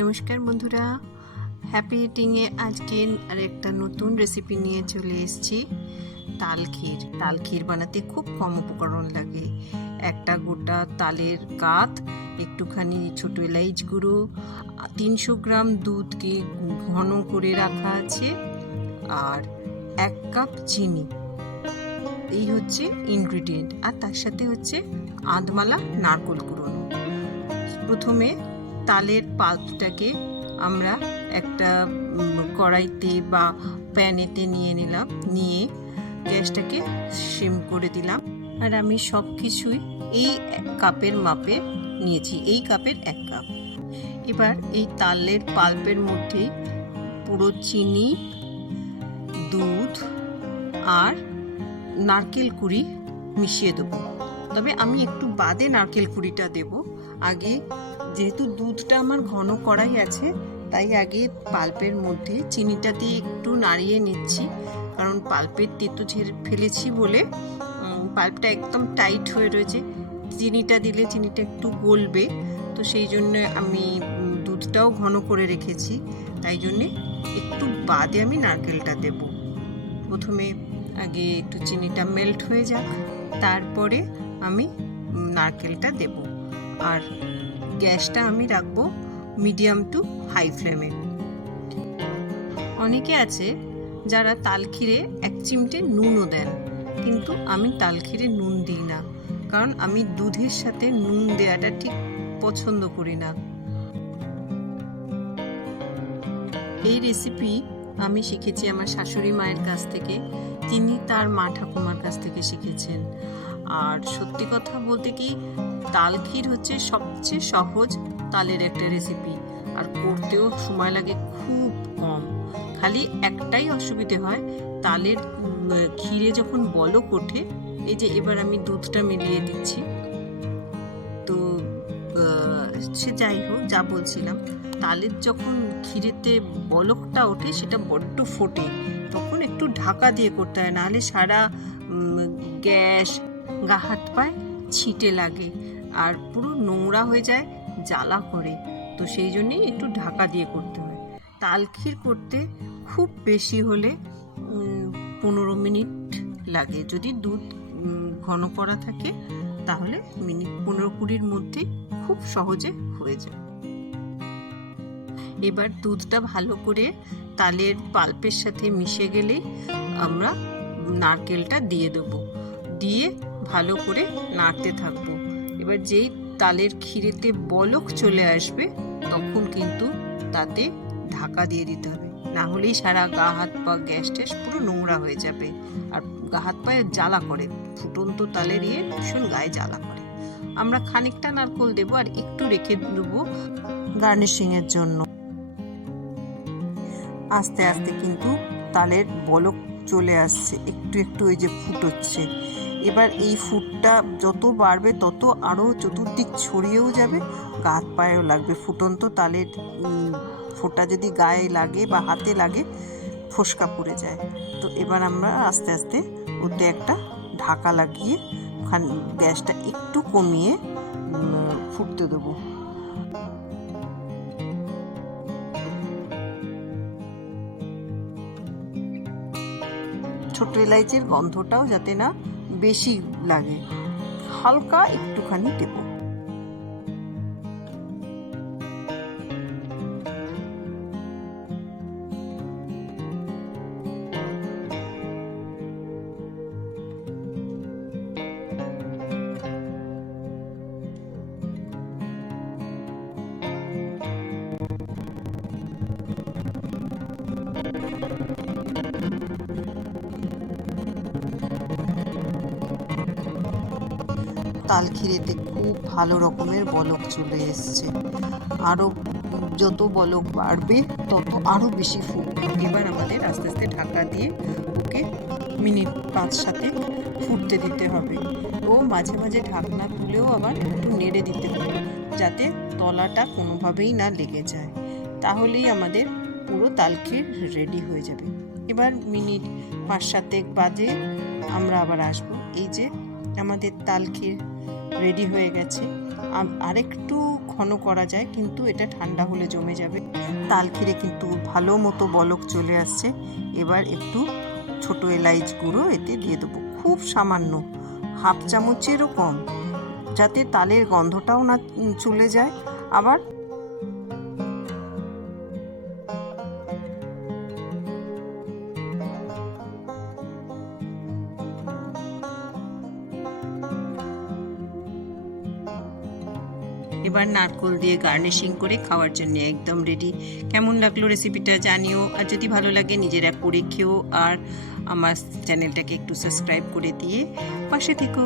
নমস্কার বন্ধুরা, হ্যাপি ইটিংয়ে আজকে আরেকটা নতুন রেসিপি নিয়ে চলে এসেছি। তাল ক্ষীর বানাতে খুব কম উপকরণ লাগে। একটা গোটা তালের কাত, একটুখানি ছোটো এলাইচ গুঁড়ো, 300 গ্রাম দুধকে ঘন করে রাখা আছে, আর 1 কাপ চিনি। এই হচ্ছে ইনগ্রিডিয়েন্ট। আর তার সাথে হচ্ছে আধমালা নারকেল কুড়োনো। প্রথমে তালের পাল্পটাকে আমরা একটা কড়াইতে বা প্যানেতে নিয়ে নিলাম, নিয়ে গ্যাসটাকে সিম করে দিলাম। আর আমি সব কিছুই এই কাপের মাপে নিয়েছি, এই কাপের 1 কাপ। এবার এই তালের পাল্পের মধ্যে পুরো চিনি, দুধ আর নারকেল কুড়ি মিশিয়ে দেবো। তবে আমি একটু বাদে নারকেল কুড়িটা দেব। আগে যেহেতু দুধটা আমার ঘন করাই আছে, তাই আগে পাল্পের মধ্যে চিনিটা দিয়ে একটু নাড়িয়ে নিচ্ছি, কারণ পাল্পের তেতো ঝেড়ে ফেলেছি বলে পাল্পটা একদম টাইট হয়ে রয়েছে। চিনিটা দিলে চিনিটা একটু গলবে, তো সেই জন্য আমি দুধটাও ঘন করে রেখেছি, তাই জন্যে একটু বাদে আমি নারকেলটা দেব। প্রথমে আগে একটু চিনিটা মেল্ট হয়ে যাক, তারপরে আমি নারকেলটা দেব। আর গ্যাসটা আমি রাখবো মিডিয়াম টু হাই ফ্লেমে। অনেকে আছে যারা তাল ক্ষীরে 1 চিমটে নুনও দেন, কিন্তু আমি তাল ক্ষীরে নুন দিই না, কারণ আমি দুধের সাথে নুন দেওয়াটা ঠিক পছন্দ করি না। এই রেসিপি আমি শিখেছি আমার শাশুড়ি মায়ের কাছ থেকে, তিনি তার মা ঠাকুমার কাছ থেকে শিখেছেন। আর সত্যি কথা বলতে কি, তাল ক্ষীর হচ্ছে সবচেয়ে সহজ তালের একটা রেসিপি, আর করতেও সময় লাগে খুব কম। খালি একটাই অসুবিধে হয়, তালের ক্ষীরে যখন বলক ওঠে, এই যে এবার আমি দুধটা মিলিয়ে দিচ্ছি, তো সে যাই হোক, যা বলছিলাম, তালের যখন ক্ষীরেতে বলকটা ওঠে সেটা বড্ড ফোটে, তখন একটু ঢাকা দিয়ে করতে হয়, নাহলে সারা গ্যাস, গা হাত পায়ে ছিটে লাগে আর পুরো নোংরা হয়ে যায়, জ্বালা করে। তো সেই জন্যেই একটু ঢাকা দিয়ে করতে হয়। তাল ক্ষীর করতে খুব বেশি হলে 15 মিনিট লাগে। যদি দুধ ঘন করা থাকে তাহলে মিনিট 15-20 মধ্যে খুব সহজে হয়ে যায়। এবার দুধটা ভালো করে তালের পাল্পের সাথে মিশে গেলেই আমরা নারকেলটা দিয়ে দেবো, দিয়ে ভালো করে নাড়তে থাকবো। এবার যেই তালের ক্ষীরেতে বলক চলে আসবে, তখন কিন্তু তাতে ঢাকা দিয়ে দিতে হবে, না হলেই সারা গা হাত পা গ্যাস ট্যাস পুরো নোংরা হয়ে যাবে, আর গা হাত পায়ে জ্বালা করে। ফুটন্ত তালের ভীষণ গায়ে জ্বালা করে। আমরা খানিকটা নারকেল দেবো আর একটু রেখে দেবো গার্নিশিংয়ের জন্য। আস্তে আস্তে কিন্তু তালের বলক চলে আসছে, একটু একটু ওই যে ফুটোচ্ছে। এবার এই ফুটটা যত বাড়বে তত আরও চতুর্দিক ছড়িয়েও যাবে, গা হাত পায়েও লাগবে। ফুটন্ত তালের ফোঁটা যদি গায়ে লাগে বা হাতে লাগে, ফোসকা পড়ে যায়। তো এবার আমরা আস্তে আস্তে ওতে একটা ঢাকা লাগিয়ে গ্যাসটা একটু কমিয়ে ফুটতে দেবো। ছোট এলাইচের গন্ধটাও যাতে না বেশি লাগে, হালকা একটুখানি দেবো। তাল ক্ষীরেতে খুব ভালো রকমের বলক চলে এসছে, আরও যত বলক বাড়বে তত আরও বেশি ফুটবে। এবার আমাদের আস্তে আস্তে ঢাকা দিয়ে ওকে মিনিট 5-7 ফুটতে দিতে হবে। ও মাঝে মাঝে ঢাকনা খুলেও আবার একটু নেড়ে দিতে হবে, যাতে তলাটা কোনোভাবেই না লেগে যায়। তাহলেই আমাদের পুরো তাল ক্ষীর রেডি হয়ে যাবে। এবার মিনিট 5-7 বাদে আমরা আবার আসবো। এই যে আমাদের তাল ক্ষীর রেডি হয়ে গেছে। আরেকটু ঘন করা যায়, কিন্তু এটা ঠান্ডা হলে জমে যাবে। তালক্ষীরে কিন্তু ভালো মতো বলক চলে আসছে। এবার একটু ছোট এলাইচ গুঁড়ো এতে দিয়ে দেবো, খুব সামান্য, হাফ চামচেরও কম, যাতে তালের গন্ধটাও না চলে যায়। আবার এবার নারকেল দিয়ে গার্নিশিং করে খাওয়ার জন্য একদম রেডি। কেমন লাগলো রেসিপিটা জানিও, আর যদি ভালো লাগে নিজেরা করে খেও, আর আমার চ্যানেলটাকে একটু সাবস্ক্রাইব করে দিয়ে পাশে থেকো।